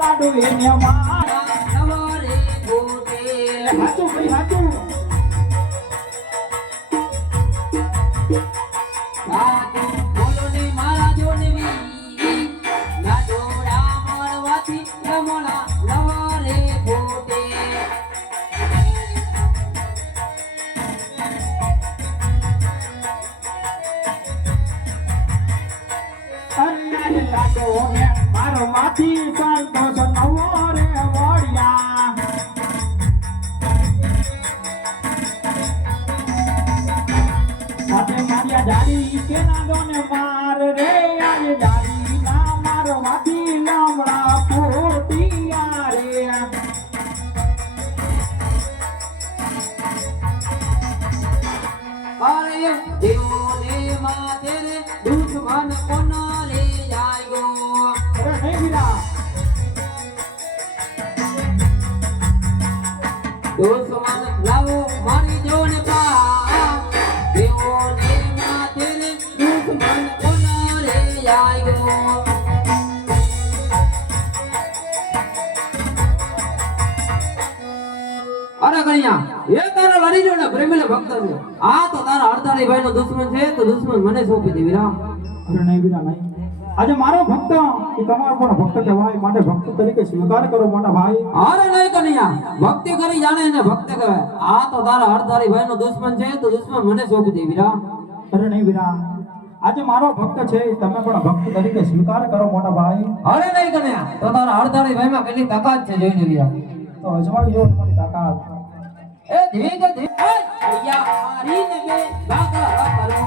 લાડુ એને મારા નવરે ગોતે હાચું ભાઈ હાચું બોલો ને મારા જોનવી લાડોડા મારવાથી રમણા નવરે ગોતે અન્નાને લાડો ને મારો માથી ચાલતો છે નવો રે વળિયા સાથે મારિયા જાડી કેના દોને માર રે આજે જાડી ના મારો માથી લામડા પોટિયા રે અરે દેવો ને માતે રે દુશ્મન કોના લે જાયગો અરે નહીં બીરા દુશ્મન લાવો મારી જોન પા દેવો ને માતે રે દુશ્મન કોના લે જાયગો અરે કન્યા એ તારા લડી ને પ્રેમીલે ભક્ત છે આ તો તારા અડતાળી ભાઈ નો દુશ્મન છે તો દુશ્મન મને સોંપી દે વિરામ અરે નહીં બીરા નહીં આજે મારો ભક્ત એ તમારો પણ ભક્ત કહેવાય માટે ભક્ત તરીકે સ્વીકાર કરો મોટા ભાઈ અરે નહીં કન્યા ભક્તિ કરી જાણે ને ભક્ત કહેવાય આ તો તારા અડતાળી ભાઈ નો દુશ્મન છે તો દુશ્મન મને સોંપી દે વિરામ અરે નહીં બીરા આજે મારો ભક્ત છે તમે પણ ભક્ત તરીકે સ્વીકાર કરો મોટા ભાઈ અરે નહીં કન્યા તો તારા અડતાળી ભાઈ માં કેટલી તાકાત છે જોઈ વિરામ તો અજમાવી જો તમારી તાકાત એ ધીરે ધીરે ભૈયા મારી ને બે ભાગા કરો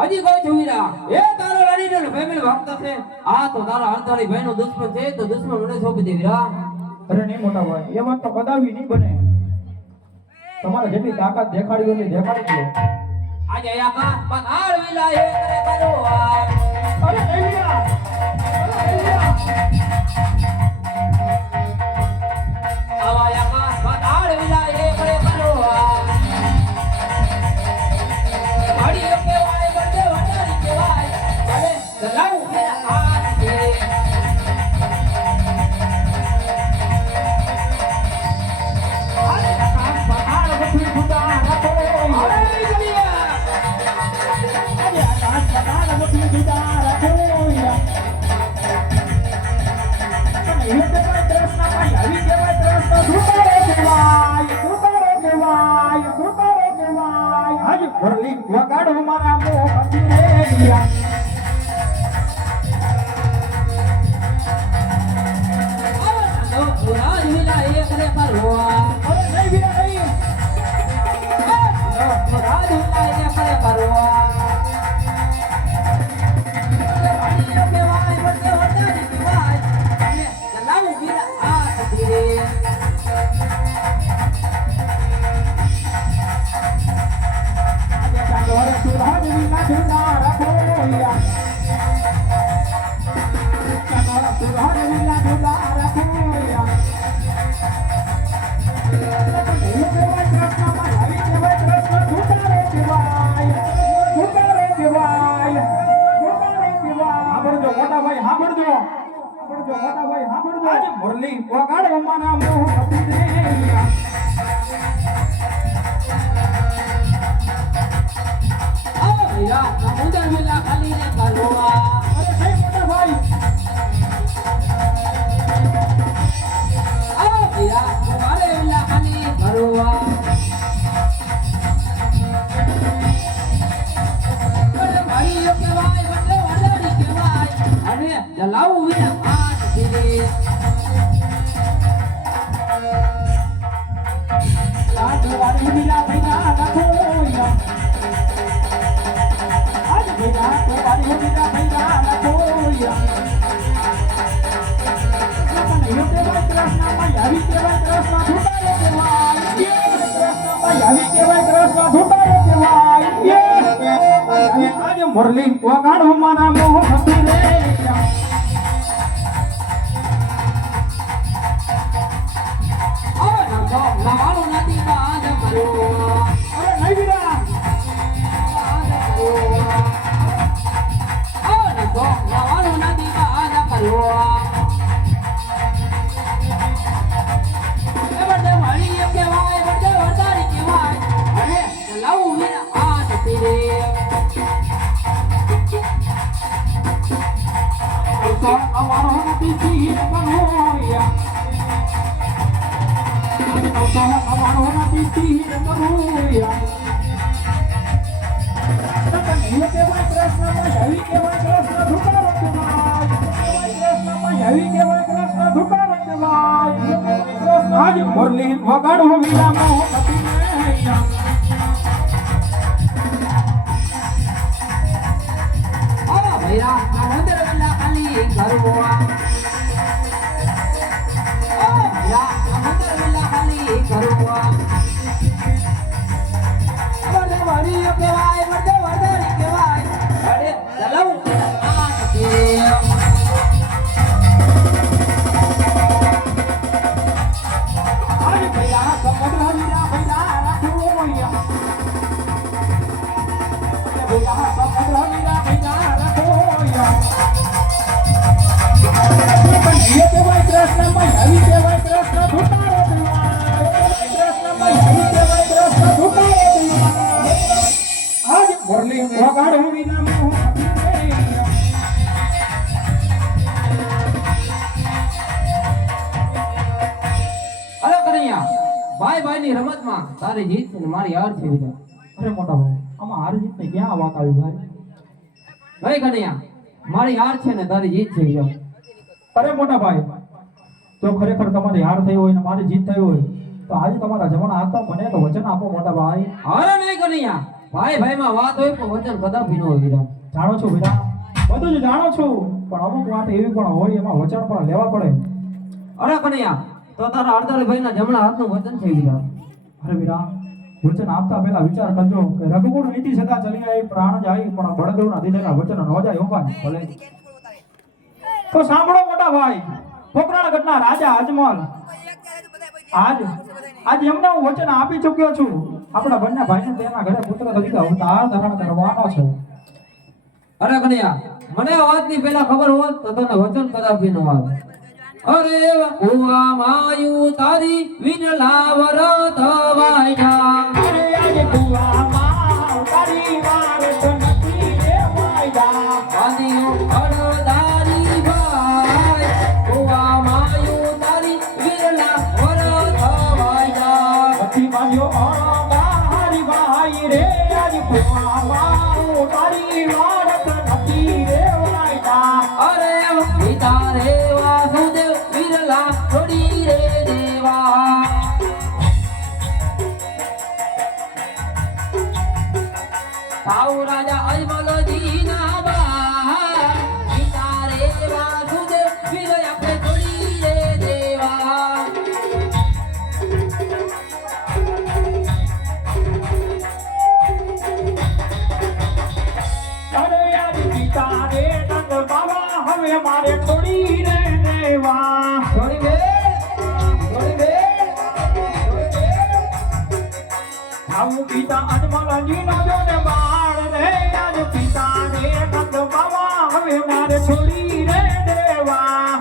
હજી કોઈ જોઈરા એ તારો લડીનો ને ફેમિલી ભક્ત છે આ તો તારા અડતાળી ભાઈ નો દુશ્મન છે તો દુશ્મન મને સોંપી દે વીરા અરે નહીં મોટા ભાઈ એ વાત તો કદાવી નહીં બને તમારે જેટલી તાકાત દેખાડી એટલી દેખાડી દો આજે આકાશ પહાડ વિલા એ કરે કરો અરે નહીં બીરા આવા આકાશ પહાડ વિલા એ કરે કરો ઘડી કેવાય બડે વટારી કેવાય અરે ચલાઉ મેરા હાથ કે વગાડો મારા મોહથી રે દિયા તો પૂરા વિલા એ કરે કરો અરે નહીં બીરા નહીં પૂરા વિલા એ કરે કરો મોટા ભાઈ સાંભળજો આજે મુરલી વગાડો મારા મોહપતિ રે ભૈયા સમુદ્ર મેલા ખાલી ને કરવા અરે હે મોટા ભાઈ ભૈયા તમારે મેલા ખાલી કરવા ભાઈઓ કહેવાય વડે વડાડી કહેવાય અરે જલાવું વિના આજ ધીરે લાડુ વાળી મીરા ભૈયા નખોયા આજ ભૈયા તો વાળી મીરા ભૈયા નખોયા કનૈયો કેવાય કૃષ્ણમાં આવી કેવાય કૃષ્ણ ધૂતારો કેવાય કૃષ્ણમાં આવી કેવાય કૃષ્ણ ધૂતારો કેવાય આજે મુરલી વગાડો મારા મોહપતિ રે નવાળું નથી બાદ કરો અરે નહીં વીરા નવાળું નથી બાદ કરો વડે વાળી કહેવાય વડે વડાડી કહેવાય અરે લાવું વિના આજ ધીરે તો અમારો નથી તીર બનોયા તો અમારો નથી તીર બનોયા કનૈયો કેવાય કૃષ્ણમાં આવી કેવાય કૃષ્ણ ધૂતારો કેવાય કૃષ્ણમાં આવી કેવાય કૃષ્ણ ધૂતારો કેવાય આજે મુરલી વગાડો વીરા મોહપતિ રે ભૈરા સમુદ્ર મેલા ખાલી કરવા ભૈરા સમુદ્ર મેલા ખાલી કરવા વડે વાળી કહેવાય વડે વડાડી કહેવાય અરે ચલાવું આ ધીરે આજે ભૈયા સમુદ્ર વીરા ભૈયા રાખોયા ભૈયા સમુદ્ર વીરા ભૈયા રાખોયા કનૈયો કેવાય કૃષ્ણમાં આવી કેવાય કૃષ્ણ ધૂતારો કેવાય કૃષ્ણમાં આવી કેવાય કૃષ્ણ ધૂતારો કેવાય આજે મુરલી વગાડો વીરા મોહપતિ રે અરે કનૈયા ભાઈ ભાઈ ની રમતમાં તારી જીત છે ને મારી હાર છે બીજા અરે મોટા ભાઈ આમાં હાર જીત ને ક્યાં વાત આવી ભાઈ ભાઈ કનૈયા મારી હાર છે ને તારી જીત છે બીજા અરે મોટા ભાઈ જો ખરેખર તમારી હાર થઈ હોય ને મારી જીત થઈ હોય તો આજે તમારા જમણા હાથમાં મને એક વચન આપો મોટા ભાઈ અરે નહીં કનૈયા ભાઈ ભાઈ માં વાત હોય પણ વચન કદાપી ન હોય વીરા જાણો છો વિરા બધું જ જાણો છું પણ અમુક વાત એવી પણ હોય એમાં વચન પણ લેવા પડે અરે કનૈયા તો તારા અડતાળી ભાઈ ના જમણા હાથનું વચન છે વીરા અરે વિરા વચન આપતા પહેલા વિચાર કરજો કે રઘુકુળ નીતિ સદા ચલી આવી પ્રાણ જાય પણ બળદેવના દીધેલા વચન ન જાય હોવા ભલે તો સાંભળો મોટા ભાઈ પોકરણગઢના રાજા અજમલ આજ એમને હું વચન આપી ચૂક્યો છું આપણા બંને ભાઈને તેના ઘરે પુત્ર તરીકે અવતાર ધારણ કરવાનો છે અરે કનૈયા મને આ વાતની પહેલા ખબર હોત તો તને વચન કદાપી ન આવે અરે કુવા માયુ તારી વિનલા વરત વાયડા અરે આજે કુવામાં તારી વારત નથી રે વાયડા આદિઓ અડદારી ભાઈ કુવા માયુ તારી વિનલા વરત વાયડા નથી માન્યો અણદારી ભાઈ રે આજે કુવામાં તારી વારત નથી રે વાયડા અરે પિતા રે વાસુદેવ વિરલા છોડી રે દેવા સાઉ રાજા અજમલ જીના બા પિતા રે વાસુદેવ વિરલા આપણે છોડી રે દેવા અરે આજે પિતા રે નંદ બાબા હવે મારે છોડી રે દેવા છોડી દે છોડી દે આવું પિતા અજમલજી નો જો ને બાળ રે આજ પિતા રે નંદ બાબા હવે મારે છોડી રે દેવા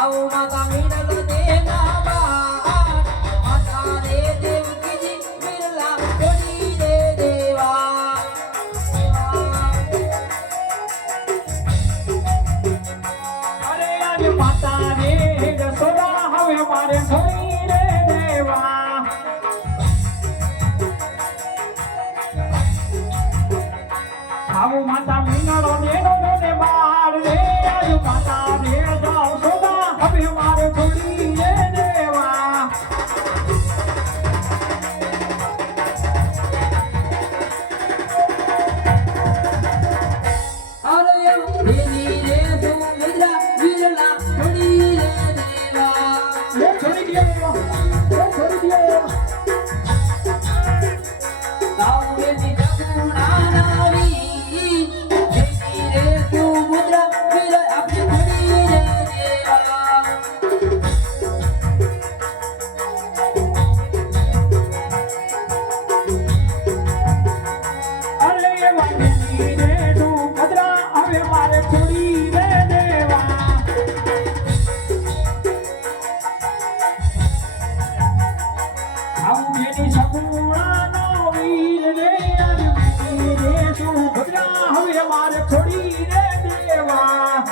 આવો માતા મીડલ દેના બાર માતા રે દેવકીજી વિરલા છોડી રે દેવા અરે આજ માતા રે જસોદા હવે મારે છોડી રે દેવા આવો માતા મીનાનો દેનો ને બાર રે આજ માતા રે જાઓ સોદા હવે મારે છોડી રે દેવા અરે દેવી રે તું વિરલા વિરલા છોડી રે દેવા એ છોડી દ્યો તાવની જગુણા નાવી દેવી રે તું મુદ્રા વિર આપણી છોડી રે દેવા અરે વાંગી રે તું કદરા હવે મારે છોડી રે દેવા આવું બેની સગુણાનો વીર રે વાંગી રે તું કદરા હવે મારે છોડી રે દેવા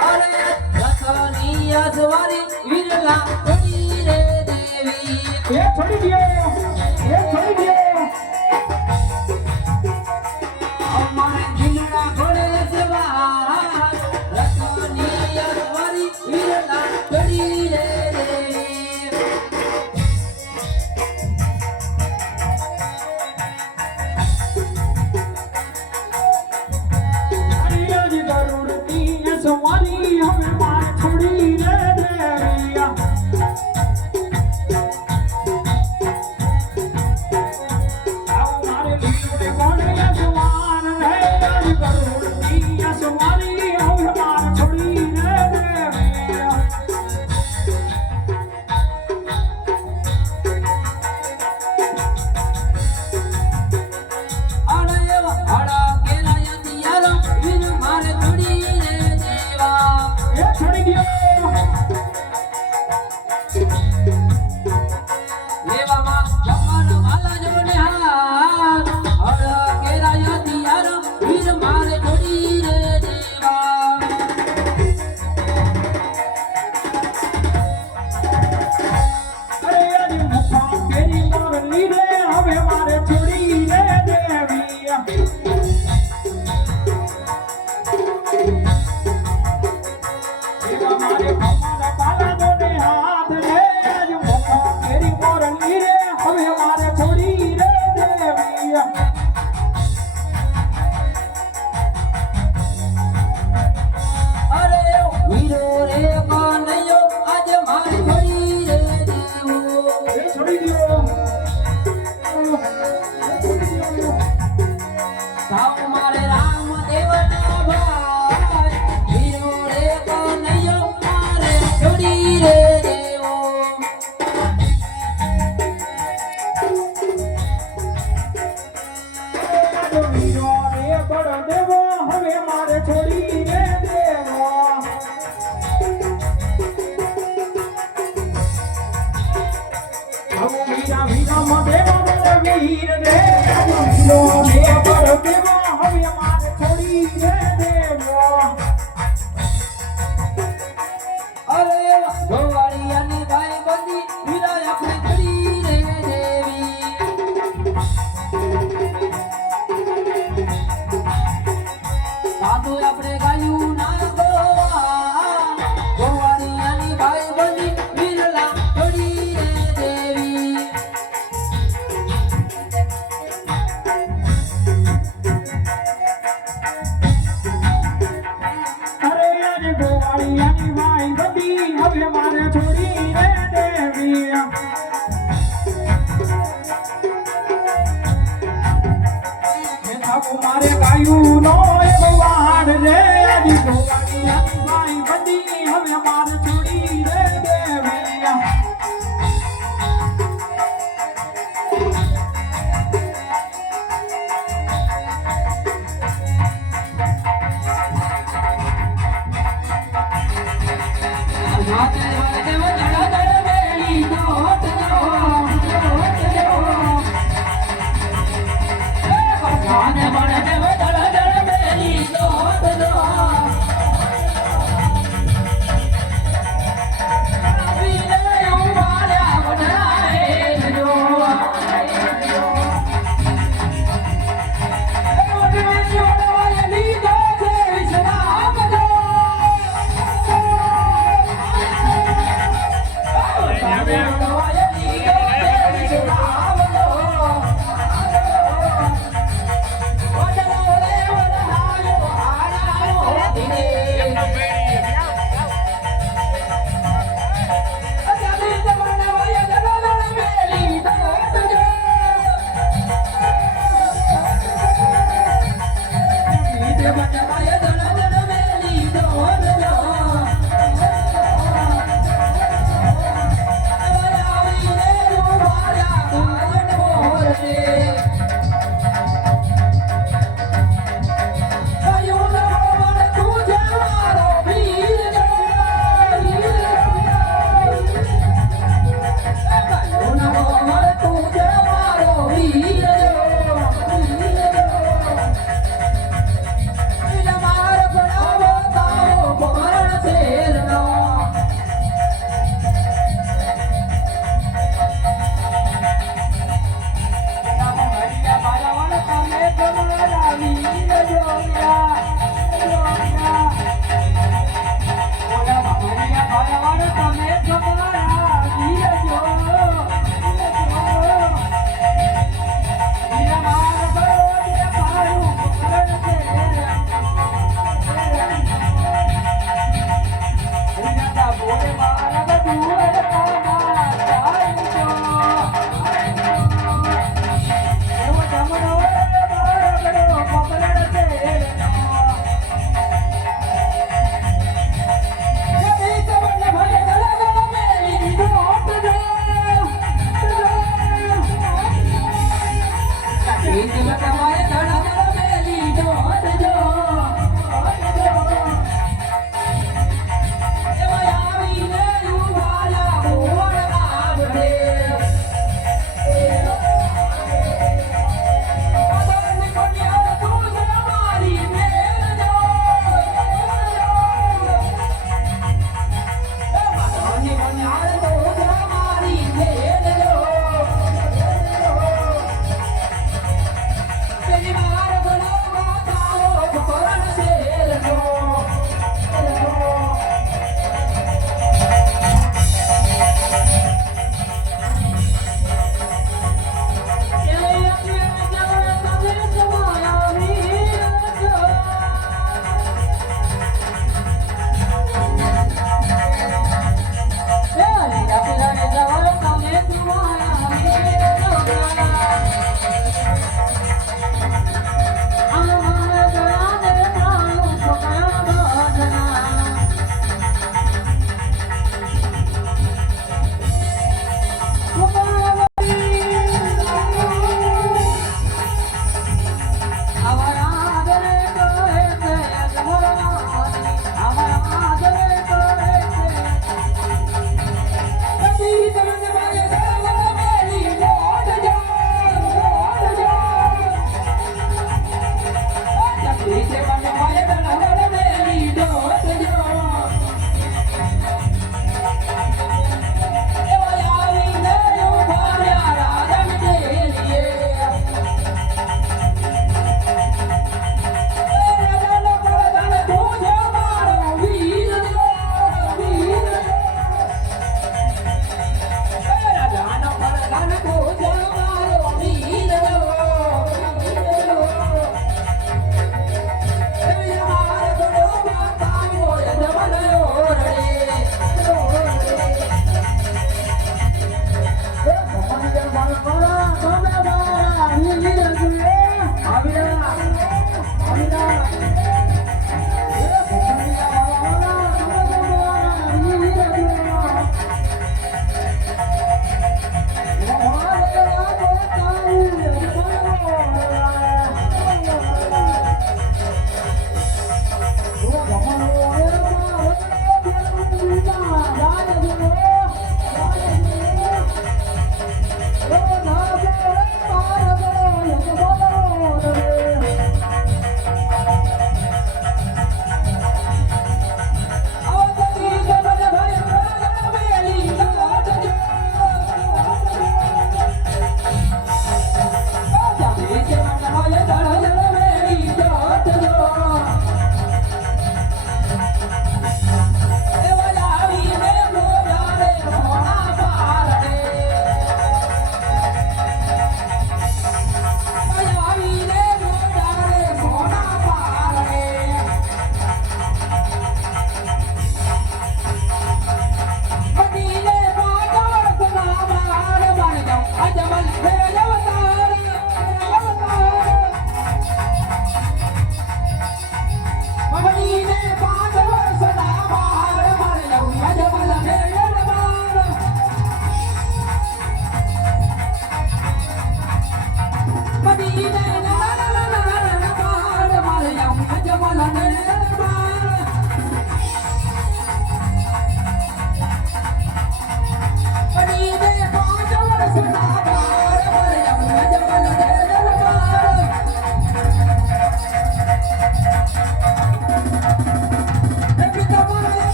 અરે રથની અસવારી વિરલા છોડી રે દેવી એ છોડી દ્યો અમારે દિલના ઘોડે સવાર રથની અસવારી વિરલા છોડી રે દેવી અરે આજ ગરુડની સવારી હવે મારે છોડી રે દેવી આવું મારે લીલુડે કોણે સવાર રે આજ ગરુડની સવારી હવે મારે છોડી રે દેવી અરે એવા હડા કેરાય દિયારો વિર મારે છોડી રે દેવા એ છોડી દ્યો લેવામાં જમણ વાલા જોડે હાથ હડા કેરાય દિયારો વિર મારે છોડી રે દેવા અરે આજ મુખા કેરી મોરલી રે હવે મારે છોડી રે દેવી એવા મારે ભગવાન પાલા દોને હાથ રે આજ મુખા કેરી મોરલી રે હવે મારે છોડી રે દેવી અરે વીરો રે કનૈયો આજ મારે છોડી રે દેવો એ છોડી દ્યો સાવ મારે રામ દેવના ભાઈ વીરો રે કનૈયો મારે છોડી રે દેવો વીરો રે બળ દેવો હવે મારે છોડી રે દેવો આવો વીરા વીરા માં દેવો બળ વીર રે આવો વીરો રે બળ દેવો હવે મારે છોડી રે દેવો અરે ગોવાળિયાની ભાઈ બંધી વીરા આપણે છોડી રે દેવી સાધુ આપણે ગાયું ના ગોવા ગોવાળિયાની ભાઈ બંધી વિરલા છોડી રે દેવી અરે આજ ગોવાળિયાની માઈ બધી હવે મારે છોડી રે દેવી મારે ગાયું નો એક વાડ રે આજ ગોવાળિયાની માઈ બધી હવે મારે છોડી રે દેવી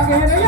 લાગે નહીં